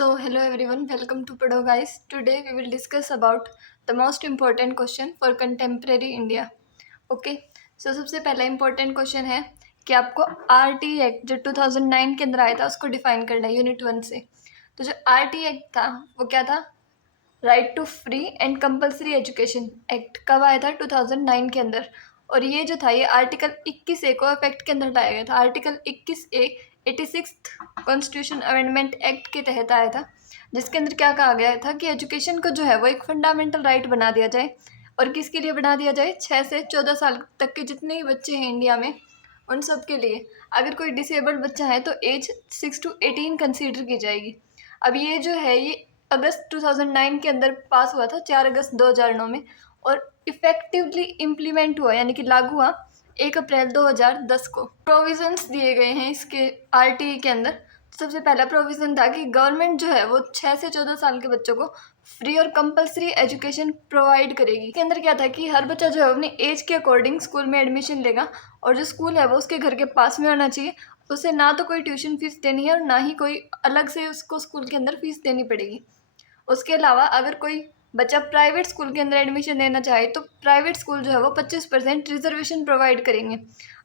So hello everyone, welcome to Pado guys. Today we will discuss about the most important question for contemporary India. Okay सबसे पहला important question है कि आपको RT act जो 2009 के अंदर आया था उसको डिफाइन करना है यूनिट 1 से। तो जो आरटी एक्ट था वो क्या था? Right to free and compulsory education act कब आया था? 2009 के अंदर। और ये जो था ये आर्टिकल 21A को इफेक्ट के अंदर लाया गया था। Article 21A 86 constitution amendment act के तहत आया था, जिसके अंदर क्या कहा गया था कि एजुकेशन को जो है वो एक फंडामेंटल राइट बना दिया जाए। और किसके लिए बना दिया जाए? 6 से 14 साल तक के जितने ही बच्चे हैं इंडिया में उन सब के लिए। अगर कोई डिसेबल्ड बच्चा है तो एज 6 to 18 कंसीडर की जाएगी। अब ये जो है ये अगस्त 2009 के अंदर पास हुआ था, 4 अगस्त 2009 में, और इफेक्टिवली इम्प्लीमेंट हुआ यानी कि लागू हुआ 1 अप्रैल 2010 को। प्रोविजंस दिए गए हैं इसके आरटीई के अंदर। सबसे पहला प्रोविज़न था कि गवर्नमेंट जो है वो 6 से 14 साल के बच्चों को फ्री और कंपलसरी एजुकेशन प्रोवाइड करेगी। इसके अंदर क्या था कि हर बच्चा जो है अपनी एज के अकॉर्डिंग स्कूल में एडमिशन लेगा, और जो स्कूल है वो उसके घर के पास में होना चाहिए। उसे ना तो कोई ट्यूशन फीस देनी है और ना ही कोई अलग से उसको स्कूल के अंदर फीस देनी पड़ेगी। उसके अलावा अगर कोई बच्चा प्राइवेट स्कूल के अंदर एडमिशन लेना चाहे तो प्राइवेट स्कूल जो है वो 25% रिजर्वेशन प्रोवाइड करेंगे।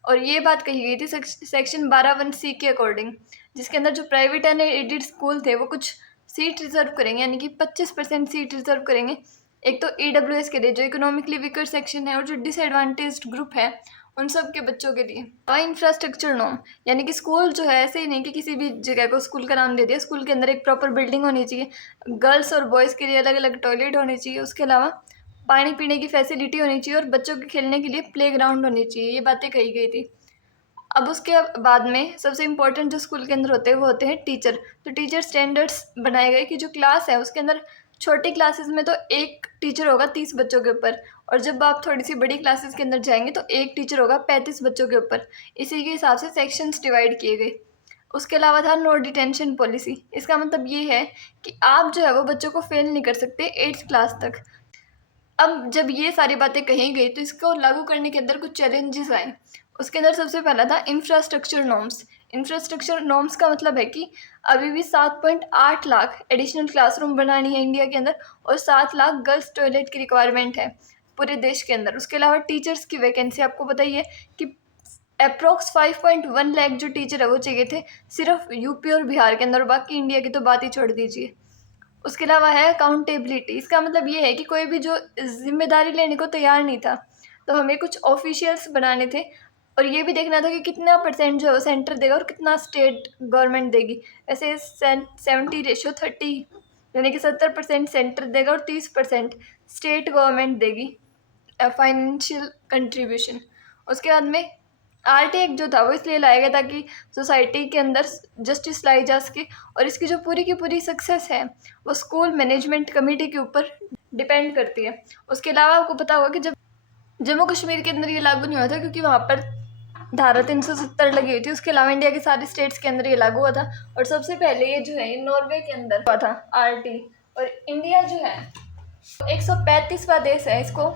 और ये बात कही गई थी सेक्शन 12(1)(c) के अकॉर्डिंग, जिसके अंदर जो प्राइवेट एंड एडेड स्कूल थे वो कुछ सीट रिजर्व करेंगे, यानी कि 25% सीट रिजर्व करेंगे। एक तो EWS के लिए जो इकोनॉमिकली वीकर सेक्शन है और जो डिसएडवांटेज्ड ग्रुप है उन सब के बच्चों के लिए। इंफ्रास्ट्रक्चर नॉर्म, यानी कि स्कूल जो है ऐसे ही नहीं कि किसी भी जगह को स्कूल का नाम दे दिया। स्कूल के अंदर एक प्रॉपर बिल्डिंग होनी चाहिए, गर्ल्स और बॉयज़ के लिए अलग अलग टॉयलेट होने चाहिए, उसके अलावा पानी पीने की फैसिलिटी होनी चाहिए और बच्चों के खेलने के लिए प्ले ग्राउंड होनी चाहिए। ये बातें कही गई थी। अब उसके बाद में सबसे इम्पोर्टेंट जो स्कूल के अंदर होते हैं वो होते हैं टीचर। तो टीचर स्टैंडर्ड्स बनाए गए कि जो क्लास है उसके अंदर छोटी क्लासेस में तो एक टीचर होगा 30 बच्चों के ऊपर, और जब आप थोड़ी सी बड़ी क्लासेस के अंदर जाएंगे तो एक टीचर होगा 35 बच्चों के ऊपर। इसी के हिसाब से सेक्शंस डिवाइड किए गए। उसके अलावा था नो डिटेंशन पॉलिसी। इसका मतलब ये है कि आप जो है वो बच्चों को फेल नहीं कर सकते 8th क्लास तक। अब जब ये सारी बातें कही गई तो इसको लागू करने के अंदर कुछ चैलेंजेस आए। उसके अंदर सबसे पहला था इंफ्रास्ट्रक्चर नॉर्म्स। इंफ्रास्ट्रक्चर नॉर्म्स का मतलब है कि अभी भी 7.8 लाख एडिशनल क्लासरूम बनानी है इंडिया के अंदर, और 7 लाख गर्ल्स टॉयलेट की रिक्वायरमेंट है पूरे देश के अंदर। उसके अलावा टीचर्स की वैकेंसी आपको बताइए कि अप्रोक्स 5.1 लाख जो टीचर है वो चाहिए थे सिर्फ यूपी और बिहार के अंदर, बाकी इंडिया की तो बात ही छोड़ दीजिए। उसके अलावा है अकाउंटेबिलिटी। इसका मतलब ये है कि कोई भी जो जिम्मेदारी लेने को तैयार नहीं था तो हमें कुछ ऑफिशियल्स बनाने थे, और ये भी देखना था कि कितना परसेंट जो है वो सेंटर देगा और कितना स्टेट गवर्नमेंट देगी। वैसे 70:30 यानी कि 70% सेंटर देगा और 30% स्टेट गवर्नमेंट देगी फाइनेंशियल कंट्रीब्यूशन। उसके बाद में आरटी एक्ट जो था वो इसलिए लाया गया ताकि सोसाइटी के अंदर जस्टिस लाई जा सके, और इसकी जो पूरी की पूरी सक्सेस है वो स्कूल मैनेजमेंट कमेटी के ऊपर डिपेंड करती है। उसके अलावा आपको पता होगा कि जब जम्मू कश्मीर के अंदर ये लागू नहीं हुआ था क्योंकि वहाँ पर धारा 370 लगी हुई थी। उसके अलावा इंडिया के सारे स्टेट्स के अंदर ये लागू हुआ था, और सबसे पहले ये जो है ये नॉर्वे के अंदर हुआ था आरटी। और इंडिया जो है 135वां देश है इसको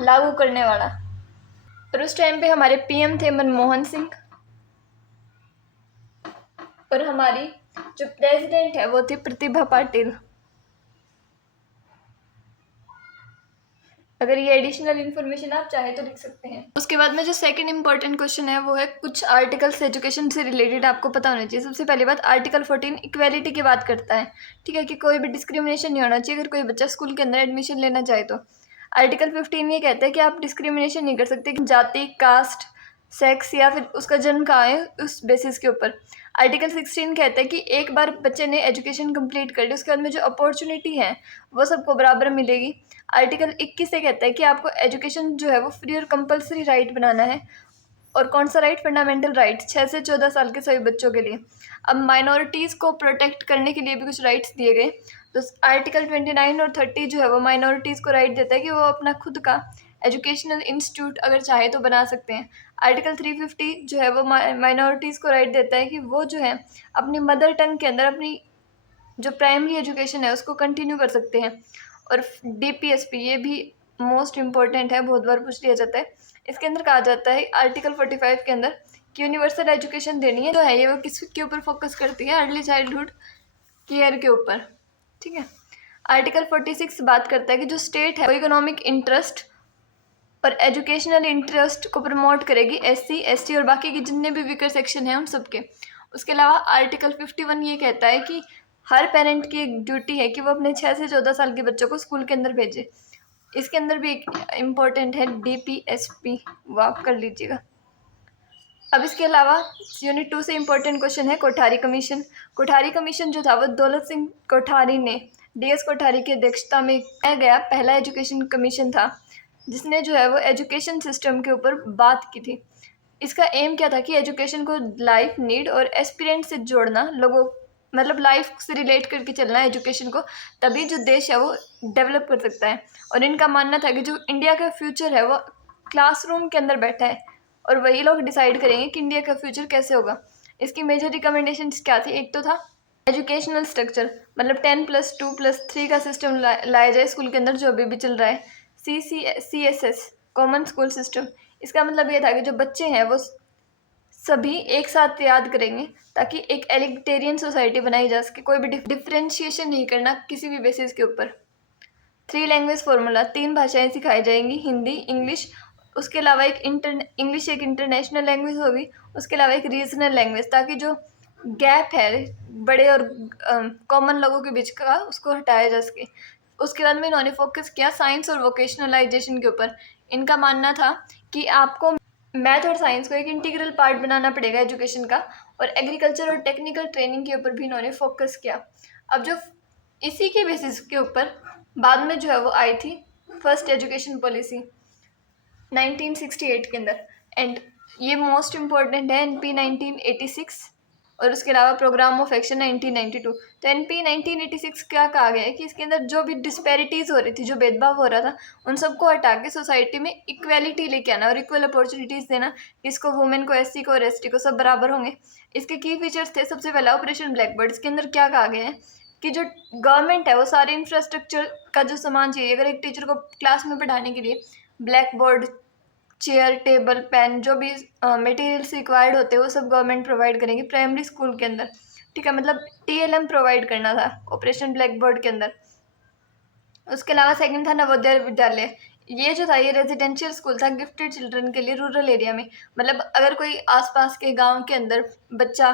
लागू करने वाला। और उस टाइम पे हमारे पीएम थे मनमोहन सिंह, और हमारी जो प्रेसिडेंट है वो थी प्रतिभा पाटिल। अगर ये एडिशनल इन्फॉर्मेशन आप चाहे तो लिख सकते हैं। उसके बाद में जो सेकंड इंपॉर्टेंट क्वेश्चन है वो है कुछ आर्टिकल्स एजुकेशन से रिलेटेड आपको पता होना चाहिए। सबसे पहली बात, आर्टिकल 14 इक्वेलिटी की बात करता है, ठीक है, कि कोई भी डिस्क्रिमिनेशन नहीं होना चाहिए अगर कोई बच्चा स्कूल के अंदर एडमिशन लेना चाहे तो। आर्टिकल 15 ये कहता है कि आप डिस्क्रिमिनेशन नहीं कर सकते कि जाति, कास्ट, सेक्स या फिर उसका जन्म कहाँ है उस बेसिस के ऊपर। आर्टिकल 16 कहता है कि एक बार बच्चे ने एजुकेशन कंप्लीट कर ली उसके बाद में जो अपॉर्चुनिटी है वो सबको बराबर मिलेगी। आर्टिकल 21 से कहता है कि आपको एजुकेशन जो है वो फ्री और कंपलसरी राइट बनाना है। और कौन सा राइट? फंडामेंटल राइट 6 से 14 साल के सभी बच्चों के लिए। अब माइनॉरिटीज़ को प्रोटेक्ट करने के लिए भी कुछ राइट्स दिए गए। तो आर्टिकल 29 और 30 जो है वो माइनॉरिटीज़ को राइट देता है कि वो अपना खुद का एजुकेशनल इंस्टीट्यूट अगर चाहे तो बना सकते हैं। आर्टिकल 350 जो है वो माइनॉरिटीज़ को राइट देता है कि वो जो है अपनी मदर टंग के अंदर अपनी जो प्राइमरी एजुकेशन है उसको कंटिन्यू कर सकते हैं। और DPSP ये भी मोस्ट इम्पॉर्टेंट है, बहुत बार पूछ लिया जाता है। इसके अंदर कहा जाता है आर्टिकल 45 के अंदर कि यूनिवर्सल एजुकेशन देनी है, तो है ये वो किसके ऊपर फोकस करती है? अर्ली चाइल्डहुड केयर के ऊपर, ठीक है। आर्टिकल 46 बात करता है कि जो स्टेट है वो इकोनॉमिक इंटरेस्ट और एजुकेशनल इंटरेस्ट को प्रमोट करेगी SC ST और बाकी के जितने भी वीकर सेक्शन हैं उन सबके। उसके अलावा आर्टिकल 51 ये कहता है कि हर पेरेंट की एक ड्यूटी है कि वो अपने 6 से 14 साल के बच्चों को स्कूल के अंदर भेजे। इसके अंदर भी एक इम्पोर्टेंट है DPSP, वो आप कर लीजिएगा। अब इसके अलावा यूनिट 2 से इम्पोर्टेंट क्वेश्चन है कोठारी कमीशन। कोठारी कमीशन जो था वो दौलत सिंह कोठारी ने DS कोठारी की अध्यक्षता में बनाया गया पहला एजुकेशन कमीशन था, जिसने जो है वो एजुकेशन सिस्टम के ऊपर बात की थी। इसका एम क्या था कि एजुकेशन को लाइफ नीड और एस्पिरेंट से जोड़ना, लोगों मतलब लाइफ से रिलेट करके चलना एजुकेशन को, तभी जो देश है वो डेवलप कर सकता है। और इनका मानना था कि जो इंडिया का फ्यूचर है वो क्लासरूम के अंदर बैठा है और वही लोग डिसाइड करेंगे कि इंडिया का फ्यूचर कैसे होगा। इसकी मेजर रिकमेंडेशंस क्या थी? एक तो था एजुकेशनल स्ट्रक्चर, मतलब 10+2+3 का सिस्टम लाया जाए स्कूल के अंदर, जो अभी भी चल रहा है। CSS कॉमन स्कूल सिस्टम, इसका मतलब ये था कि जो बच्चे हैं वो सभी एक साथ याद करेंगे ताकि एक एलिगटेरियन सोसाइटी बनाई जा सके, कोई भी डिफ्रेंशिएशन नहीं करना किसी भी बेसिस के ऊपर। 3 लैंग्वेज फार्मूला, 3 भाषाएं सिखाई जाएंगी, हिंदी, इंग्लिश, उसके अलावा इंग्लिश एक इंटरनेशनल लैंग्वेज होगी, उसके अलावा एक रीजनल लैंग्वेज, ताकि जो गैप है बड़े और कॉमन लोगों के बीच का उसको हटाया जा सके। उसके बाद में इन्होंने फोकस किया साइंस और वोकेशनलाइजेशन के ऊपर। इनका मानना था कि आपको मैथ और साइंस को एक इंटीग्रल पार्ट बनाना पड़ेगा एजुकेशन का, और एग्रीकल्चर और टेक्निकल ट्रेनिंग के ऊपर भी इन्होंने फोकस किया। अब जो इसी के बेसिस के ऊपर बाद में जो है वो आई थी फर्स्ट एजुकेशन पॉलिसी 1968 के अंदर, एंड ये मोस्ट इम्पॉर्टेंट है NP 1986, और उसके अलावा प्रोग्राम ऑफ एक्शन 1992। तो NP 1986 क्या कहा गया है कि इसके अंदर जो भी डिस्पैरिटीज़ हो रही थी, जो भेदभाव हो रहा था, उन सबको हटा के सोसाइटी में इक्वेलिटी लेके आना और इक्वल अपॉर्चुनिटीज़ देना, किसको, वुमेन को, SC को और ST को, सब बराबर होंगे। इसके की फीचर्स थे, सबसे पहला ऑपरेशन ब्लैक बोर्ड। इसके अंदर क्या कहा गया है कि जो गवर्नमेंट है वो सारे इंफ्रास्ट्रक्चर का जो सामान चाहिए, अगर एक टीचर को क्लास में पढ़ाने के लिए black board, chair, table, pen, जो भी मटेरियल्स रिक्वायर्ड होते हैं वो सब गवर्नमेंट प्रोवाइड करेंगे प्राइमरी स्कूल के अंदर, ठीक है। मतलब TLM प्रोवाइड करना था ऑपरेशन ब्लैक बोर्ड के अंदर। उसके अलावा सेकंड था नवोदय विद्यालय। ये जो था ये रेजिडेंशियल स्कूल था गिफ्टेड चिल्ड्रन के लिए रूरल एरिया में। मतलब अगर कोई आसपास के गांव के अंदर बच्चा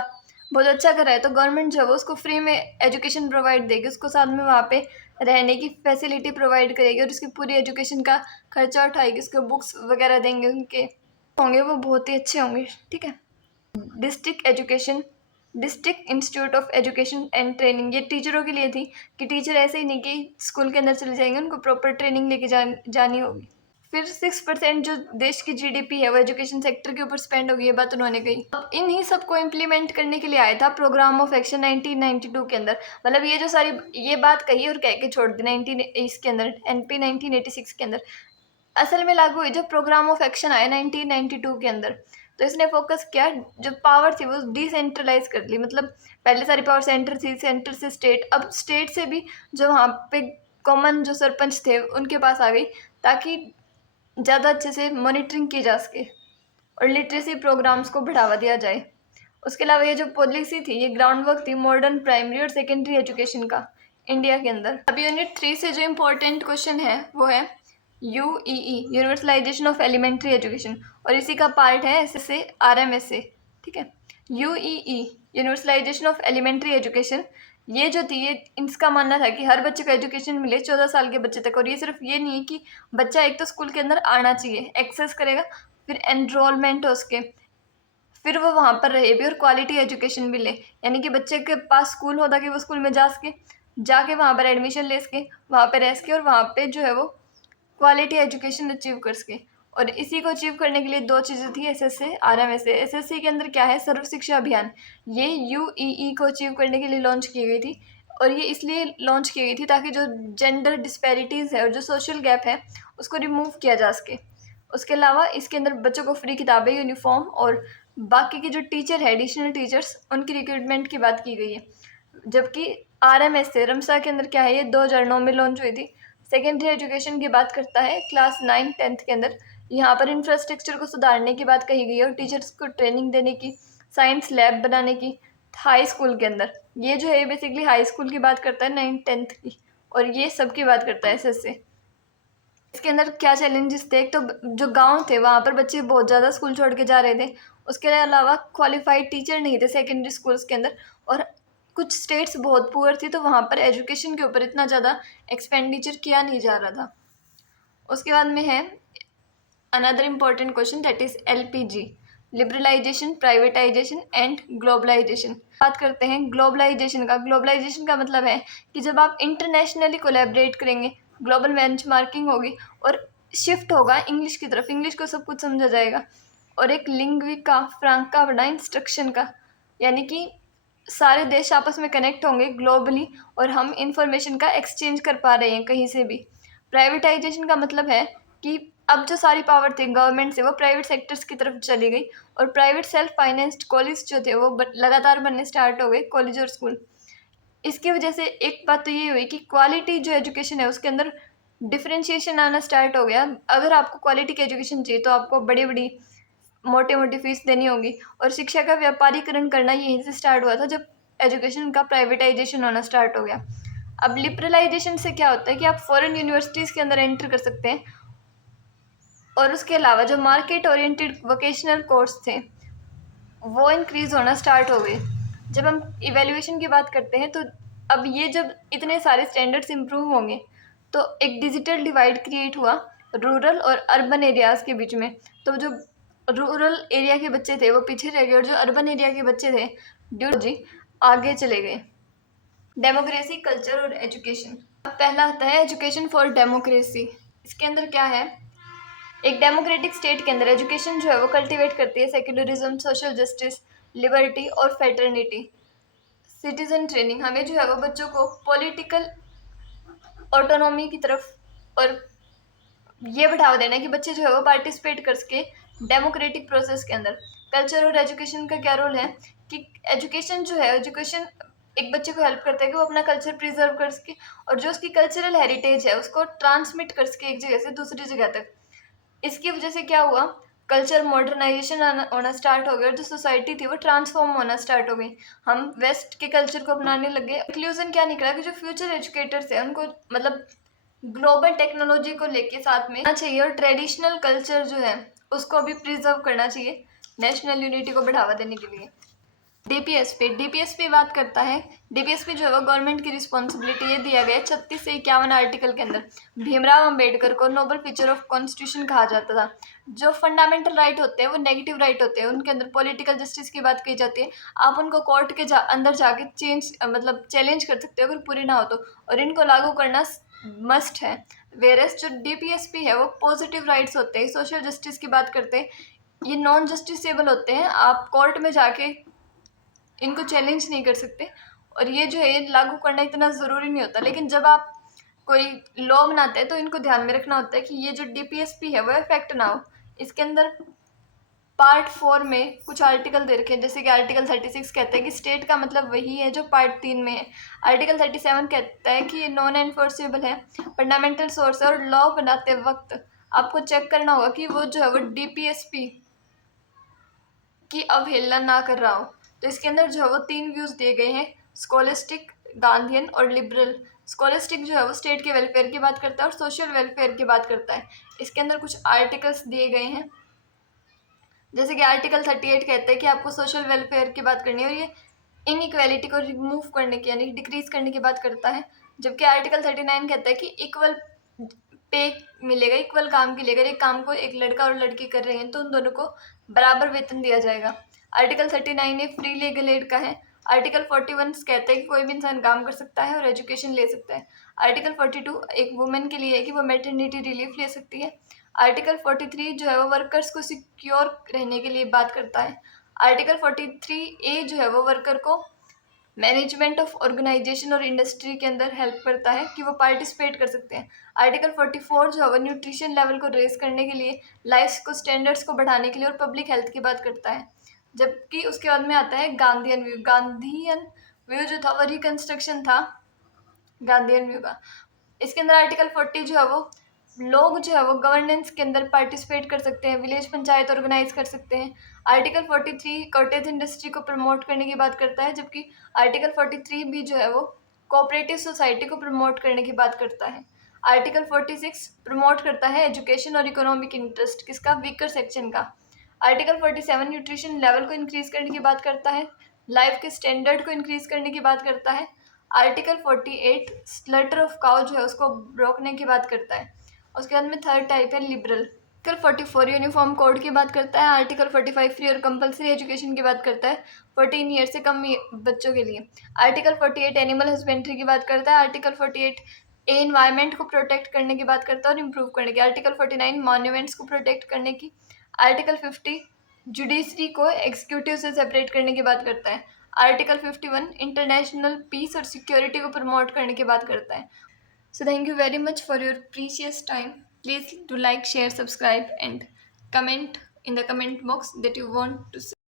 बहुत अच्छा कर रहा है तो गवर्नमेंट जो है वो उसको फ्री में एजुकेशन प्रोवाइड देगी, उसको साथ में वहाँ पे रहने की फैसिलिटी प्रोवाइड करेगी और उसकी पूरी एजुकेशन का खर्चा उठाएगी, उसको बुक्स वगैरह देंगे, उनके होंगे वो बहुत ही अच्छे होंगे, ठीक है। District institute of education and training, ये टीचरों के लिए थी कि टीचर ऐसे ही नहीं कि स्कूल के अंदर चले जाएंगे, उनको प्रॉपर ट्रेनिंग लेके जानी होगी। फिर 6% जो देश की GDP है वो एजुकेशन सेक्टर के ऊपर स्पेंड होगी, ये बात उन्होंने कही। अब इन्हीं सबको इम्प्लीमेंट करने के लिए आया था प्रोग्राम ऑफ एक्शन 1992 के अंदर। मतलब ये जो सारी ये बात कही और कह के छोड़ दी 19 के अंदर, NP 1986 के अंदर। असल में लागू हुई जब प्रोग्राम ऑफ एक्शन आया 1992 के अंदर, तो इसने फोकस किया, जो पावर थी वो डिसेंट्रलाइज कर ली। मतलब पहले सारी पावर सेंटर थी, सेंटर से स्टेट, अब स्टेट से भी जो वहाँ पे कॉमन जो सरपंच थे उनके पास आ गई, ताकि ज़्यादा अच्छे से मॉनिटरिंग की जा सके और लिटरेसी प्रोग्राम्स को बढ़ावा दिया जाए। उसके अलावा ये जो पॉलिसी थी ये ग्राउंड वर्क थी मॉडर्न प्राइमरी और सेकेंडरी एजुकेशन का इंडिया के अंदर। अब यूनिट 3 से जो इम्पोर्टेंट क्वेश्चन है वो है UEE, universalisation of elementary education, और इसी का पार्ट है SSA RMSA, ठीक है। UEE, universalisation of elementary education, ये जो थी ये इसका मानना था कि हर बच्चे को एजुकेशन मिले 14 साल के बच्चे तक। और ये सिर्फ ये नहीं है कि बच्चा एक तो स्कूल के अंदर आना चाहिए, एक्सेस करेगा, फिर एनरोलमेंट हो उसके, फिर वो वहाँ पर रहे भी और क्वालिटी एजुकेशन भी ले, यानी कि बच्चे के पास स्कूल हो ताकि वो स्कूल में जाके वहाँ पर एडमिशन ले सके, वहाँ पर रह सके और वहाँ पे जो है वो क्वालिटी एजुकेशन अचीव कर सके। और इसी को अचीव करने के लिए 2 चीज़ें थी, SSA RMSA। SSA के अंदर क्या है, सर्व शिक्षा अभियान, ये UEE को अचीव करने के लिए लॉन्च की गई थी। और ये इसलिए लॉन्च की गई थी ताकि जो जेंडर डिस्पैरिटीज़ है और जो सोशल गैप है उसको रिमूव किया जा सके। उसके अलावा इसके अंदर बच्चों को फ्री किताबें, यूनिफॉर्म और बाकी के जो टीचर है एडिशनल टीचर्स उनकी रिक्रूटमेंट की बात की गई है। जबकि RMSA रमसा के अंदर क्या है, ये 2009 में लॉन्च हुई थी। सेकेंडरी एजुकेशन की बात करता है क्लास 9-10 के अंदर, यहाँ पर इंफ्रास्ट्रक्चर को सुधारने की बात कही गई है और टीचर्स को ट्रेनिंग देने की, साइंस लैब बनाने की हाई स्कूल के अंदर। ये जो है बेसिकली हाई स्कूल की बात करता है, 9th-10th की, और ये सब की बात करता है एसएस से। इसके अंदर क्या चैलेंजेस थे, एक तो जो गांव थे वहाँ पर बच्चे बहुत ज़्यादा स्कूल छोड़ के जा रहे थे, उसके अलावा क्वालिफाइड टीचर नहीं थे सेकेंडरी स्कूल्स के अंदर, और कुछ स्टेट्स बहुत पुअर थी तो वहाँ पर एजुकेशन के ऊपर इतना ज़्यादा एक्सपेंडिचर किया नहीं जा रहा था। उसके बाद में है another important question, that is LPG, liberalisation, privatisation and globalisation. बात करते हैं ग्लोबलाइजेशन का। ग्लोबलाइजेशन का मतलब है कि जब आप इंटरनेशनली कोलैबोरेट करेंगे, ग्लोबल बेंचमार्किंग होगी और शिफ्ट होगा इंग्लिश की तरफ, इंग्लिश को सब कुछ समझा जाएगा, और एक लिंग्विका फ्रांका बना इंस्ट्रक्शन का, यानी कि सारे देश आपस में कनेक्ट होंगे ग्लोबली और हम इंफॉर्मेशन का एक्सचेंज कर पा रहे हैं कहीं से भी। प्राइवेटाइजेशन का मतलब है कि अब जो सारी पावर थी गवर्नमेंट से वो प्राइवेट सेक्टर्स की तरफ चली गई, और प्राइवेट सेल्फ फाइनेंस्ड कॉलेज जो थे वो लगातार बनने स्टार्ट हो गए, कॉलेज और स्कूल। इसकी वजह से एक बात तो ये हुई कि क्वालिटी जो एजुकेशन है उसके अंदर डिफरेंशिएशन आना स्टार्ट हो गया। अगर आपको क्वालिटी की एजुकेशन चाहिए तो आपको बड़ी बड़ी मोटी मोटी फीस देनी होगी, और शिक्षा का व्यापारीकरण करना यहीं से स्टार्ट हुआ था जब एजुकेशन का प्राइवेटाइजेशन होना स्टार्ट हो गया। अब लिबरलाइजेशन से क्या होता है कि आप फॉरेन यूनिवर्सिटीज़ के अंदर एंटर कर सकते हैं, और उसके अलावा जो मार्केट ओरिएंटेड वोकेशनल कोर्स थे वो इंक्रीज़ होना स्टार्ट हो गए। जब हम इवैल्यूएशन की बात करते हैं तो अब ये जब इतने सारे स्टैंडर्ड्स इम्प्रूव होंगे तो एक डिजिटल डिवाइड क्रिएट हुआ रूरल और अर्बन एरियाज़ के बीच में। तो जो रूरल एरिया के बच्चे थे वो पीछे रह गए, और जो अर्बन एरिया के बच्चे थे ड्यू जी आगे चले गए। डेमोक्रेसी, कल्चर और एजुकेशन। अब पहला आता है एजुकेशन फॉर डेमोक्रेसी। इसके अंदर क्या है, एक डेमोक्रेटिक स्टेट के अंदर एजुकेशन जो है वो कल्टीवेट करती है सेक्युलरिज्म, सोशल जस्टिस, लिबर्टी और फेटर्निटी। सिटीजन ट्रेनिंग, हमें जो है वो बच्चों को पॉलिटिकल ऑटोनॉमी की तरफ और ये बढ़ावा देना है कि बच्चे जो है वो पार्टिसिपेट कर सके डेमोक्रेटिक प्रोसेस के अंदर। कल्चर और एजुकेशन का क्या रोल है कि एजुकेशन जो है, एजुकेशन एक बच्चे को हेल्प करता है कि वो अपना कल्चर प्रिजर्व कर सके, और जो उसकी कल्चरल हेरिटेज है उसको ट्रांसमिट कर सके एक जगह से दूसरी जगह तक। इसकी वजह से क्या हुआ, कल्चर मॉडर्नाइजेशन होना स्टार्ट हो गया, और जो सोसाइटी थी वो ट्रांसफॉर्म होना स्टार्ट हो गई। हम वेस्ट के कल्चर को अपनाने लग गए। कंक्लूजन क्या निकला कि जो फ्यूचर एजुकेटर्स हैं उनको मतलब ग्लोबल टेक्नोलॉजी को लेके साथ में चाहिए, और ट्रेडिशनल कल्चर जो है उसको भी प्रिजर्व करना चाहिए नेशनल यूनिटी को बढ़ावा देने के लिए। डीपीएसपी बात करता है। डीपीएसपी जो है वो गवर्नमेंट की रिस्पॉन्सिबिलिटी ये दिया गया है 36 से 51 आर्टिकल के अंदर। भीमराव अंबेडकर को नोबल फीचर ऑफ कॉन्स्टिट्यूशन कहा जाता था। जो फंडामेंटल राइट होते हैं वो नेगेटिव राइट होते हैं, उनके अंदर पॉलिटिकल जस्टिस की बात की जाती है। आप उनको कोर्ट के अंदर जाके मतलब चैलेंज कर सकते हो अगर पूरी ना हो तो, और इनको लागू करना मस्ट है। वेरस जो डीपीएसपी है वो पॉजिटिव राइट्स होते हैं, सोशल जस्टिस की बात करते हैं, ये नॉन जस्टिसेबल होते हैं, आप कोर्ट में जाके इनको चैलेंज नहीं कर सकते, और ये जो है लागू करना इतना ज़रूरी नहीं होता। लेकिन जब आप कोई लॉ बनाते हैं तो इनको ध्यान में रखना होता है कि ये जो डीपीएसपी है वो इफेक्ट ना हो। इसके अंदर पार्ट 4 में कुछ आर्टिकल दे रखे हैं, जैसे कि आर्टिकल 36 कहता है कि स्टेट का मतलब वही है जो पार्ट 3 में है। आर्टिकल 37 कहता है कि ये नॉन एनफोर्सेबल है, फंडामेंटल सोर्स है, और लॉ बनाते वक्त आपको चेक करना होगा कि वो जो है वो डीपीएसपी की अवहेलना ना कर रहा हो। तो इसके अंदर जो है वो 3 व्यूज़ दिए गए हैं, स्कॉलिस्टिक, गांधीयन और लिबरल। स्कॉलिस्टिक जो है वो स्टेट के वेलफेयर की बात करता है और सोशल वेलफेयर की बात करता है। इसके अंदर कुछ आर्टिकल्स दिए गए हैं, जैसे कि आर्टिकल 38 कहता है कि आपको सोशल वेलफेयर की बात करनी है, और ये इनइक्वालिटी को रिमूव करने की यानी डिक्रीज करने की बात करता है। जबकि आर्टिकल 39 कहता है कि इक्वल पे मिलेगा, इक्वल काम के लिए। अगर एक काम को एक लड़का और लड़की कर रहे हैं तो उन दोनों को बराबर वेतन दिया जाएगा। आर्टिकल 39 ये फ्री लीगल एड का है। आर्टिकल 41 कहता है कि कोई भी इंसान काम कर सकता है और एजुकेशन ले सकता है। आर्टिकल 42 एक वुमेन के लिए है कि वो मैटरनिटी रिलीफ ले सकती है। आर्टिकल 43 जो है वो वर्कर्स को सिक्योर रहने के लिए बात करता है। आर्टिकल 43A जो है वो वर्कर को मैनेजमेंट ऑफ ऑर्गेनाइजेशन और इंडस्ट्री के अंदर हेल्प करता है कि वो पार्टिसिपेट कर सकते हैं। आर्टिकल 44 जो है वो न्यूट्रिशन लेवल को रेज करने के लिए, लाइफ को स्टैंडर्ड्स को बढ़ाने के लिए और पब्लिक हेल्थ की बात करता है। जबकि उसके बाद में आता है गांधीयन व्यू। गांधीयन व्यू जो था वो रिकन्स्ट्रक्शन था गांधीयन व्यू का। इसके अंदर आर्टिकल 40 जो है वो लोग जो है वो गवर्नेंस के अंदर पार्टिसिपेट कर सकते हैं, विलेज पंचायत ऑर्गेनाइज कर सकते हैं। आर्टिकल 43 कॉटेज इंडस्ट्री को प्रमोट करने की बात करता है, जबकि आर्टिकल 43 भी जो है वो कोऑपरेटिव सोसाइटी को प्रमोट करने की बात करता है। आर्टिकल 46 प्रमोट करता है एजुकेशन और इकोनॉमिक इंटरेस्ट किसका, वीकर सेक्शन का। आर्टिकल 47 न्यूट्रिशन लेवल को इंक्रीज करने की बात करता है, लाइफ के स्टैंडर्ड को इंक्रीज करने की बात करता है। आर्टिकल 48 स्लटर ऑफ काउ जो है उसको रोकने की बात करता है। उसके बाद में थर्ड टाइप है लिबरल। आर्टिकल 44 यूनिफॉर्म कोड की बात करता है। आर्टिकल 45 फ्री और कंपलसरी एजुकेशन की बात करता है 14 ईयर से कम बच्चों के लिए। आर्टिकल 48 एनिमल हस्बेंड्री की बात करता है। आर्टिकल 48 एनवायरमेंट को प्रोटेक्ट करने की बात करता है और इम्प्रूव करने की। आर्टिकल 49 मॉन्यूमेंट्स को प्रोटेक्ट करने की। आर्टिकल 50 जुडिशरी को एग्जीक्यूटिव से सेपरेट करने की बात करता है। आर्टिकल 51 इंटरनेशनल पीस और सिक्योरिटी को प्रमोट करने की बात करता है। So thank you very much for your precious time. Please do like, share, subscribe and comment in the comment box that you want to see.